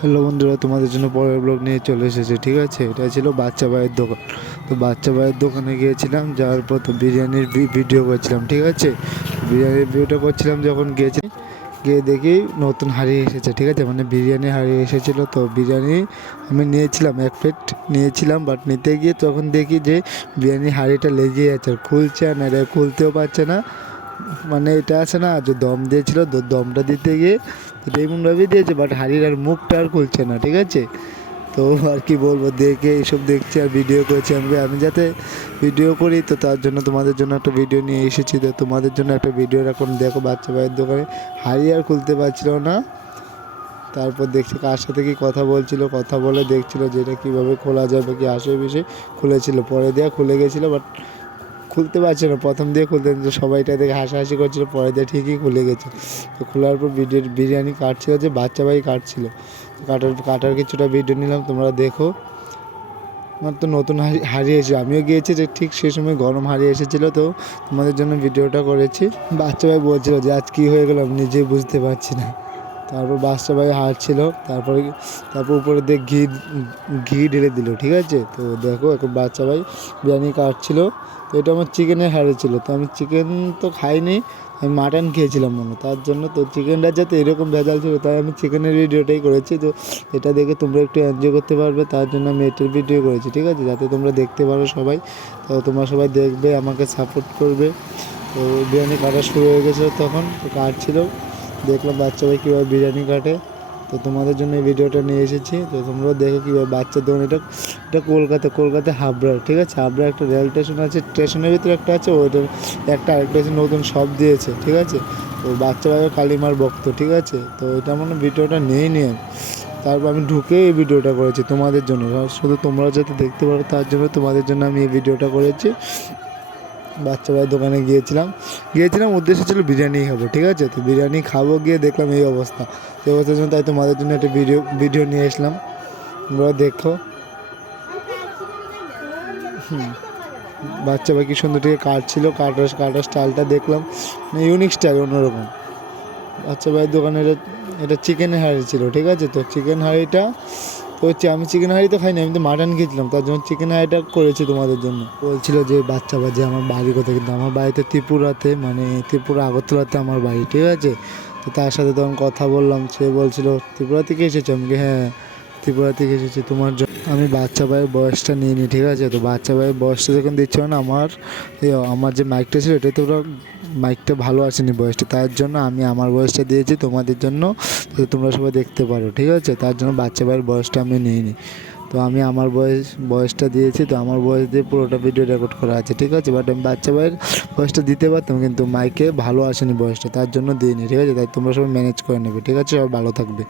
Hello বন্ধুরা, তোমাদের জন্য পরের ব্লগ নিয়ে চলে এসেছে, ঠিক আছে? এটা ছিল বাচ্চা ভাইয়ের দোকান। তো বাচ্চা ভাইয়ের দোকানে গিয়েছিলাম, যাওয়ার পর তো বিরিয়ানির ভিডিও করছিলাম, ঠিক আছে? বিরিয়ানির ভিডিওটা করছিলাম যখন গিয়েছি, গিয়ে দেখি নতুন হারিয়ে এসেছে, ঠিক আছে? মানে বিরিয়ানি হারিয়ে এসেছিল, তো বিরিয়ানি আমি নিয়েছিলাম, এক প্লেট নিয়েছিলাম বাট নিতে গিয়ে তখন দেখি যে বিরিয়ানি হাঁড়িটা লেগে আছে, আর খুলছে আর না এটা খুলতেও পারছে না। মানে এটা আছে না, যে দম দিয়েছিল দমটা দিতে গিয়ে এমনভাবে দিয়েছে বাট হাড়ির আর মুখটা আর খুলছে না, ঠিক আছে? তো আর কি বলব, দেখে এইসব দেখছি আর ভিডিও করছি আমি। আমি যাতে ভিডিও করি, তো তার জন্য তোমাদের জন্য একটা ভিডিও নিয়ে এসেছি। তো তোমাদের জন্য একটা ভিডিও এখন দেখো, বাচ্চা ভাইয়ের দোকানে হাড়ি আর খুলতে পারছিল না। তারপর দেখছি কার সাথে কি কথা বলছিল, কথা বলে দেখছিল যে এটা কীভাবে খোলা যাবে, কি আসে বিষয়ে খুলেছিল। পরে দিয়ে খুলে গেছিল বাট খুলতে পারছে না। প্রথম দিয়ে খুলতে তো সবাইটা দেখে হাসাহাসি করছিল পরে দিয়ে ঠিকই খুলে গেছে। তো খোলার পর ভিডিও বিরিয়ানি কাটছিল, যে বাচ্চা ভাই কাটছিল। কাটার কাটার কিছুটা ভিডিও নিলাম, তোমরা দেখো। আমার তো নতুন হাড়ি হারিয়েছে। আমিও গিয়েছি যে ঠিক সেই সময় গরম হারিয়ে এসেছিল, তো তোমাদের জন্য ভিডিওটা করেছি। বাচ্চা ভাই বলছিল যে আজ কী হয়ে গেল আমি নিজেই বুঝতে পারছি না। তারপর বাচ্চা ভাই হারছিল তারপরে, তারপর উপরে দিয়ে ঘি ঘি ঢেলে দিল, ঠিক আছে? তো দেখো এখন বাচ্চা ভাই বিরিয়ানি কাটছিল, তো এটা আমার চিকেনের হাড়ি ছিল, তো আমি চিকেন তো খাইনি, আমি মাটন খেয়েছিলাম মনে, তার জন্য তো চিকেনটা যাতে এরকম ভেজাল ছিল, তাই আমি চিকেনের ভিডিওটাই করেছি, তো এটা দেখে তোমরা একটু এনজয় করতে পারবে, তার জন্য আমি এটার ভিডিও করেছি, ঠিক আছে? যাতে তোমরা দেখতে পারো সবাই, তো তোমরা সবাই দেখবে, আমাকে সাপোর্ট করবে। তো বিরিয়ানি কাটা শুরু হয়ে গেছে তখন, তো কাটছিল। দেখলাম বাচ্চা ভাই কীভাবে বিরিয়ানি কাটে। তো তোমাদের জন্য এই ভিডিওটা নিয়ে এসেছি। তো তোমরাও দেখো কীভাবে বাচ্চা দোকান, এটা এটা কলকাতা কলকাতা হাবড়া ঠিক আছে? হাবড়া একটা রেল স্টেশন আছে, স্টেশনের ভিতরে একটা আছে ওইটার একটা আরেকটা আছে, নতুন শপ দিয়েছে, ঠিক আছে? তো বাচ্চা ভাইয়ের কালিমার ভক্ত, ঠিক আছে? তো এটা মানে ভিডিওটা নেই নিয়ে তারপর আমি ঢুকে এই ভিডিওটা করেছি তোমাদের জন্য। শুধু তোমরা যাতে দেখতে পারো, তার জন্য তোমাদের জন্য আমি এই ভিডিওটা করেছি। বাচ্চা ভাইয়ের দোকানে গিয়েছিলাম। গিয়েছিলাম, উদ্দেশ্য ছিল বিরিয়ানি খাব, ঠিক আছে? তো বিরিয়ানি খাব, গিয়ে দেখলাম এই অবস্থা। এই অবস্থার জন্য তাই তোমাদের জন্য একটা ভিডিও ভিডিও নিয়ে আসলাম। তোমরা দেখো। বাচ্চা ভাই কি সুন্দর থেকে কাটছিল কাটার কাটার স্টাইলটা দেখলাম। মানে ইউনিক স্টাইল অন্যরকম। বাচ্চা ভাইয়ের দোকানে এটা এটা চিকেনের হাঁড়ি ছিল, ঠিক আছে? তো চিকেন হাঁড়িটা তো হচ্ছে আমি চিকেন হাঁড়ি তো খাইনি, আমি তো মাটন খেয়েছিলাম, তার জন্য চিকেন হাঁড়িটা করেছি তোমাদের জন্য। বলছিল যে, বাচ্চা বাজে, আমার বাড়ি কোথায়? কিন্তু আমার বাড়িতে ত্রিপুরাতে মানে ত্রিপুরা আগরতলাতে আমার বাড়ি, ঠিক আছে? তো তার সাথে তখন কথা বললাম, সে বলছিল, ত্রিপুরা থেকে এসেছ? আমি হ্যাঁ ত্রিপুরা থেকে এসেছি, তোমার জন্য। আমি বাচ্চা ভাইয়ের বয়সটা নিয়ে নিই, ঠিক আছে? তো বাচ্চা ভাইয়ের বয়সটা যখন দিচ্ছিল না আমার আমার যে মাইকটা ছিল, এটাতে ওরা মাইকটা ভালো আসেনি বয়সটা। তার জন্য আমি আমার বয়সটা দিয়েছি, তোমাদের জন্য তোমরা সবাই দেখতে পারো, ঠিক আছে? তার জন্য বাচ্চা ভাইয়ের বয়সটা আমি নিইনি তো আমি আমার বয়স, বয়সটা দিয়েছি, তো আমার বয়স দিয়ে পুরোটা ভিডিও রেকর্ড করা আছে, ঠিক আছে? বাট আমি বাচ্চা ভাইয়ের বয়সটা দিতে পারতাম, কিন্তু মাইকে ভালো আসেনি বয়সটা, তার জন্য দিইনি, ঠিক আছে? তাই তোমরা সবাই ম্যানেজ করে নেবে, ঠিক আছে? সবাই ভালো থাকবে।